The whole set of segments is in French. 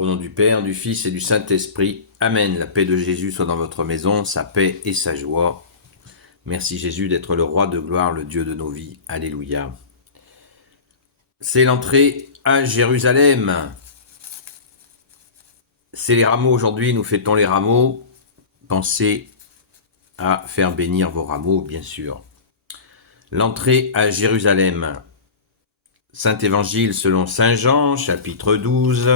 Au nom du Père, du Fils et du Saint-Esprit. Amen. La paix de Jésus soit dans votre maison, sa paix et sa joie. Merci Jésus d'être le roi de gloire, le Dieu de nos vies. Alléluia. C'est l'entrée à Jérusalem. C'est les rameaux aujourd'hui, nous fêtons les rameaux. Pensez à faire bénir vos rameaux, bien sûr. L'entrée à Jérusalem. Saint Évangile selon Saint Jean, chapitre 12,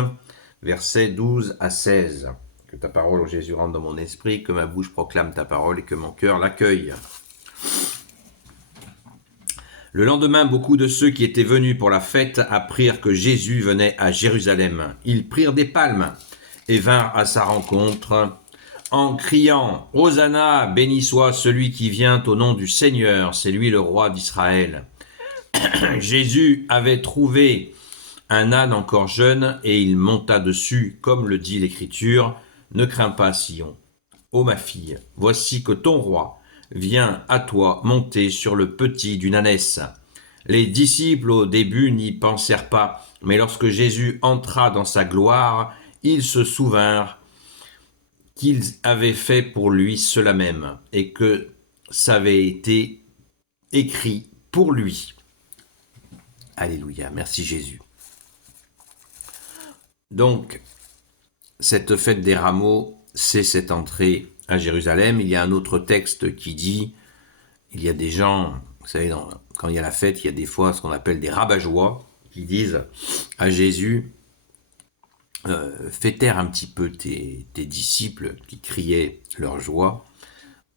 versets 12 à 16. Que ta parole, ô Jésus, rentre dans mon esprit, que ma bouche proclame ta parole et que mon cœur l'accueille. Le lendemain, beaucoup de ceux qui étaient venus pour la fête apprirent que Jésus venait à Jérusalem. Ils prirent des palmes et vinrent à sa rencontre en criant « Hosanna, béni soit celui qui vient au nom du Seigneur, c'est lui le roi d'Israël. » Jésus avait trouvé un âne encore jeune et il monta dessus, comme le dit l'Écriture. Ne crains pas, Sion. Ô ma fille, voici que ton roi vient à toi monter sur le petit d'une ânesse. Les disciples au début n'y pensèrent pas, mais lorsque Jésus entra dans sa gloire, ils se souvinrent qu'ils avaient fait pour lui cela même, et que ça avait été écrit pour lui. Alléluia, merci Jésus. Donc, cette fête des rameaux, c'est cette entrée à Jérusalem. Il y a un autre texte qui dit, il y a des gens, vous savez, quand il y a la fête, il y a des fois ce qu'on appelle des rabat-joie, qui disent à Jésus, fais taire un petit peu tes disciples qui criaient leur joie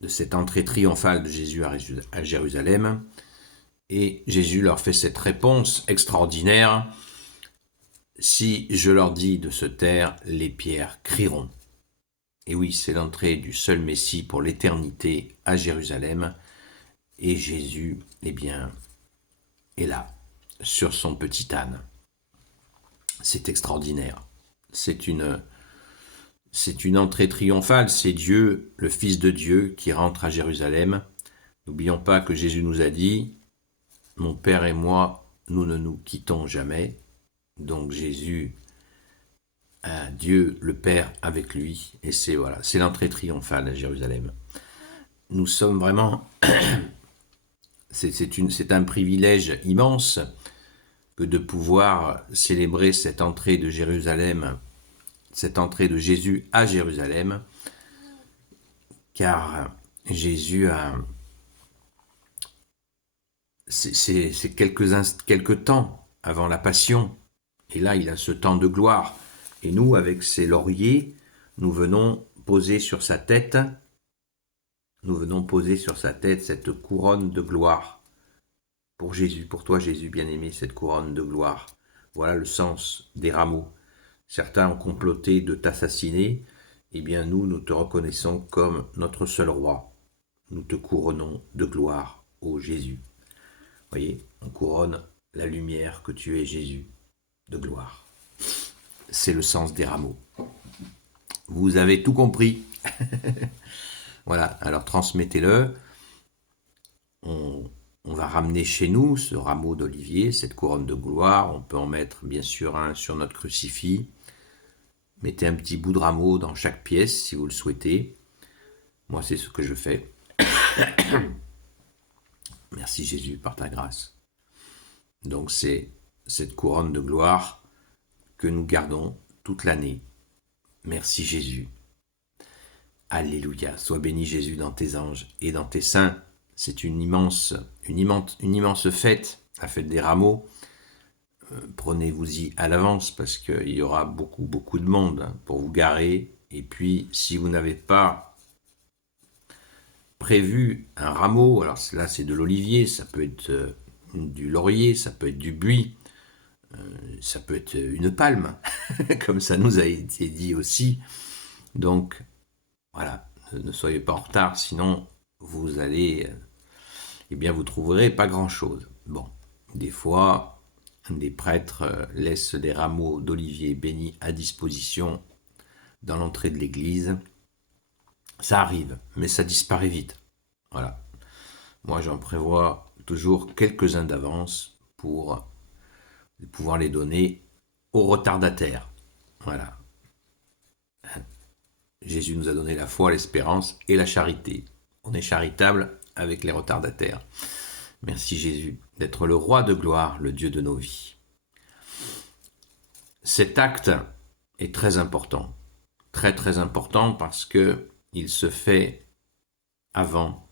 de cette entrée triomphale de Jésus à Jérusalem. Et Jésus leur fait cette réponse extraordinaire. Si je leur dis de se taire, les pierres crieront. Et oui, c'est l'entrée du seul Messie pour l'éternité à Jérusalem. Et Jésus, eh bien, est là, sur son petit âne. C'est extraordinaire. C'est une entrée triomphale. C'est Dieu, le Fils de Dieu, qui rentre à Jérusalem. N'oublions pas que Jésus nous a dit, « Mon Père et moi, nous ne nous quittons jamais. » Donc Jésus a Dieu le Père avec lui, et c'est l'entrée triomphale à Jérusalem. Nous sommes vraiment, c'est un privilège immense que de pouvoir célébrer cette entrée de Jérusalem, cette entrée de Jésus à Jérusalem, car Jésus a, c'est quelques temps avant la Passion. Et là, il a ce temps de gloire. Et nous, avec ces lauriers, nous venons poser sur sa tête cette couronne de gloire. Pour Jésus, pour toi Jésus bien-aimé, cette couronne de gloire. Voilà le sens des rameaux. Certains ont comploté de t'assassiner. Eh bien, nous te reconnaissons comme notre seul roi. Nous te couronnons de gloire, ô Jésus. Voyez, on couronne la lumière que tu es, Jésus. De gloire. C'est le sens des rameaux. Vous avez tout compris. Voilà, alors transmettez-le. On va ramener chez nous ce rameau d'olivier, cette couronne de gloire. On peut en mettre bien sûr un sur notre crucifix. Mettez un petit bout de rameau dans chaque pièce si vous le souhaitez. Moi, c'est ce que je fais. Merci Jésus par ta grâce. Donc c'est cette couronne de gloire que nous gardons toute l'année. Merci Jésus. Alléluia. Sois béni Jésus dans tes anges et dans tes saints. C'est une immense fête, la fête des rameaux. Prenez-vous-y à l'avance parce qu'il y aura beaucoup de monde pour vous garer. Et puis, si vous n'avez pas prévu un rameau, alors là c'est de l'olivier, ça peut être du laurier, ça peut être du buis, ça peut être une palme, comme ça nous a été dit aussi. Donc, voilà, ne soyez pas en retard, sinon vous allez, vous trouverez pas grand-chose. Bon, des fois, des prêtres laissent des rameaux d'olivier bénis à disposition dans l'entrée de l'église. Ça arrive, mais ça disparaît vite. Voilà. Moi, j'en prévois toujours quelques-uns d'avance pour pouvoir les donner aux retardataires. Voilà. Jésus nous a donné la foi, l'espérance et la charité. On est charitable avec les retardataires. Merci Jésus d'être le roi de gloire, le Dieu de nos vies. Cet acte est très important, très important parce que il se fait avant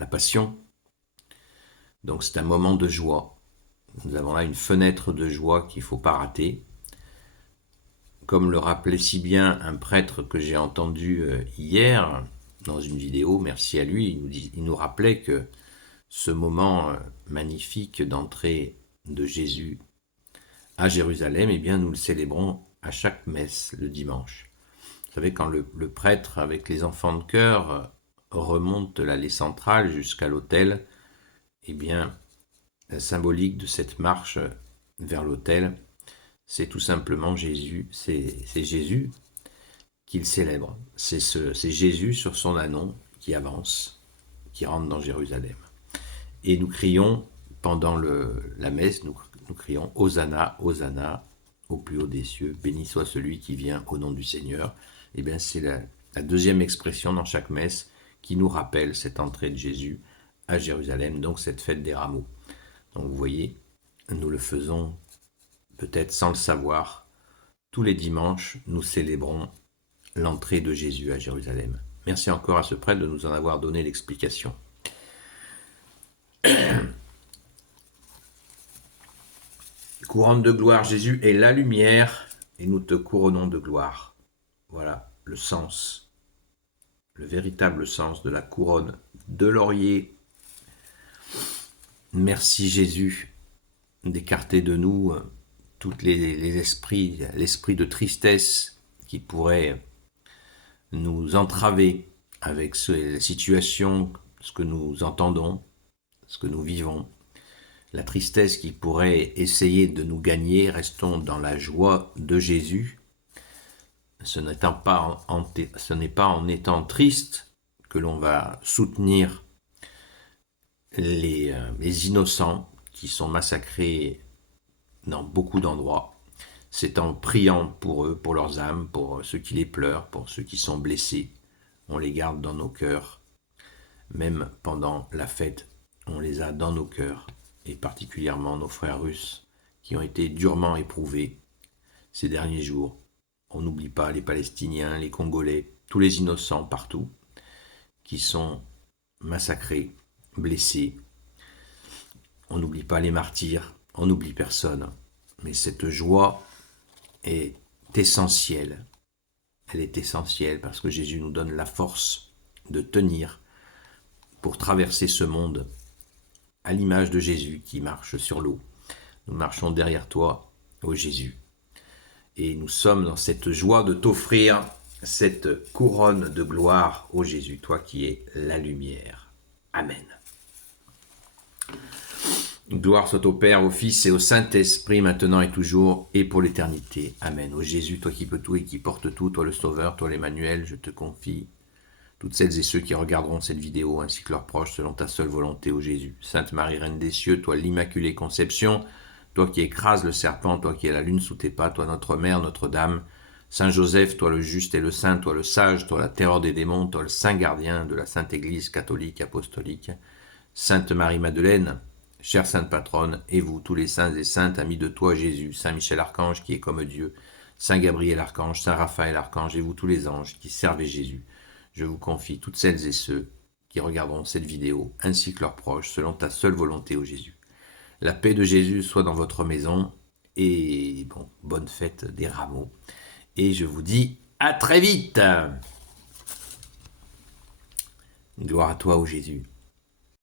la passion. Donc c'est un moment de joie. Nous avons là une fenêtre de joie qu'il ne faut pas rater. Comme le rappelait si bien un prêtre que j'ai entendu hier dans une vidéo, merci à lui, il nous rappelait que ce moment magnifique d'entrée de Jésus à Jérusalem, eh bien nous le célébrons à chaque messe le dimanche. Vous savez, quand le prêtre avec les enfants de chœur remonte l'allée centrale jusqu'à l'autel, eh bien la symbolique de cette marche vers l'autel, c'est tout simplement Jésus, c'est Jésus qu'il célèbre. C'est Jésus sur son ânon qui avance, qui rentre dans Jérusalem. Et nous crions, pendant la messe, nous crions « Hosanna, Hosanna, au plus haut des cieux, béni soit celui qui vient au nom du Seigneur ». Eh bien, c'est la deuxième expression dans chaque messe qui nous rappelle cette entrée de Jésus à Jérusalem, donc cette fête des rameaux. Donc vous voyez, nous le faisons peut-être sans le savoir. Tous les dimanches, nous célébrons l'entrée de Jésus à Jérusalem. Merci encore à ce prêtre de nous en avoir donné l'explication. Couronne de gloire, Jésus est la lumière et nous te couronnons de gloire. Voilà le sens, le véritable sens de la couronne de laurier. Merci Jésus d'écarter de nous tous les esprits, l'esprit de tristesse qui pourrait nous entraver avec la situation, ce que nous entendons, ce que nous vivons. La tristesse qui pourrait essayer de nous gagner, restons dans la joie de Jésus. Ce n'est pas en étant triste que l'on va soutenir les innocents qui sont massacrés dans beaucoup d'endroits. C'est en priant pour eux, pour leurs âmes, pour ceux qui les pleurent, pour ceux qui sont blessés. On les garde dans nos cœurs. Même pendant la fête, on les a dans nos cœurs. Et particulièrement nos frères russes qui ont été durement éprouvés ces derniers jours. On n'oublie pas les Palestiniens, les Congolais, tous les innocents partout qui sont massacrés, blessés. On n'oublie pas les martyrs, on n'oublie personne. Mais cette joie est essentielle. Elle est essentielle parce que Jésus nous donne la force de tenir pour traverser ce monde à l'image de Jésus qui marche sur l'eau. Nous marchons derrière toi, ô Jésus. Et nous sommes dans cette joie de t'offrir cette couronne de gloire, ô Jésus, toi qui es la lumière. Amen. Gloire soit au Père, au Fils et au Saint-Esprit, maintenant et toujours, et pour l'éternité. Amen. Ô Jésus, toi qui peux tout et qui portes tout, toi le Sauveur, toi l'Emmanuel, je te confie toutes celles et ceux qui regarderont cette vidéo, ainsi que leurs proches, selon ta seule volonté, ô Jésus. Sainte Marie, Reine des cieux, toi l'Immaculée Conception, toi qui écrases le serpent, toi qui es la lune sous tes pas, toi notre Mère, Notre-Dame, Saint Joseph, toi le juste et le saint, toi le sage, toi la terreur des démons, toi le saint gardien de la Sainte Église catholique apostolique, Sainte Marie-Madeleine, chère Sainte Patronne, et vous, tous les saints et saintes, amis de toi, Jésus, Saint Michel Archange, qui est comme Dieu, Saint Gabriel Archange, Saint Raphaël Archange, et vous, tous les anges qui servez Jésus. Je vous confie toutes celles et ceux qui regarderont cette vidéo, ainsi que leurs proches, selon ta seule volonté, ô Jésus. La paix de Jésus soit dans votre maison, et bonne fête des rameaux. Et je vous dis à très vite. Gloire à toi, ô Jésus.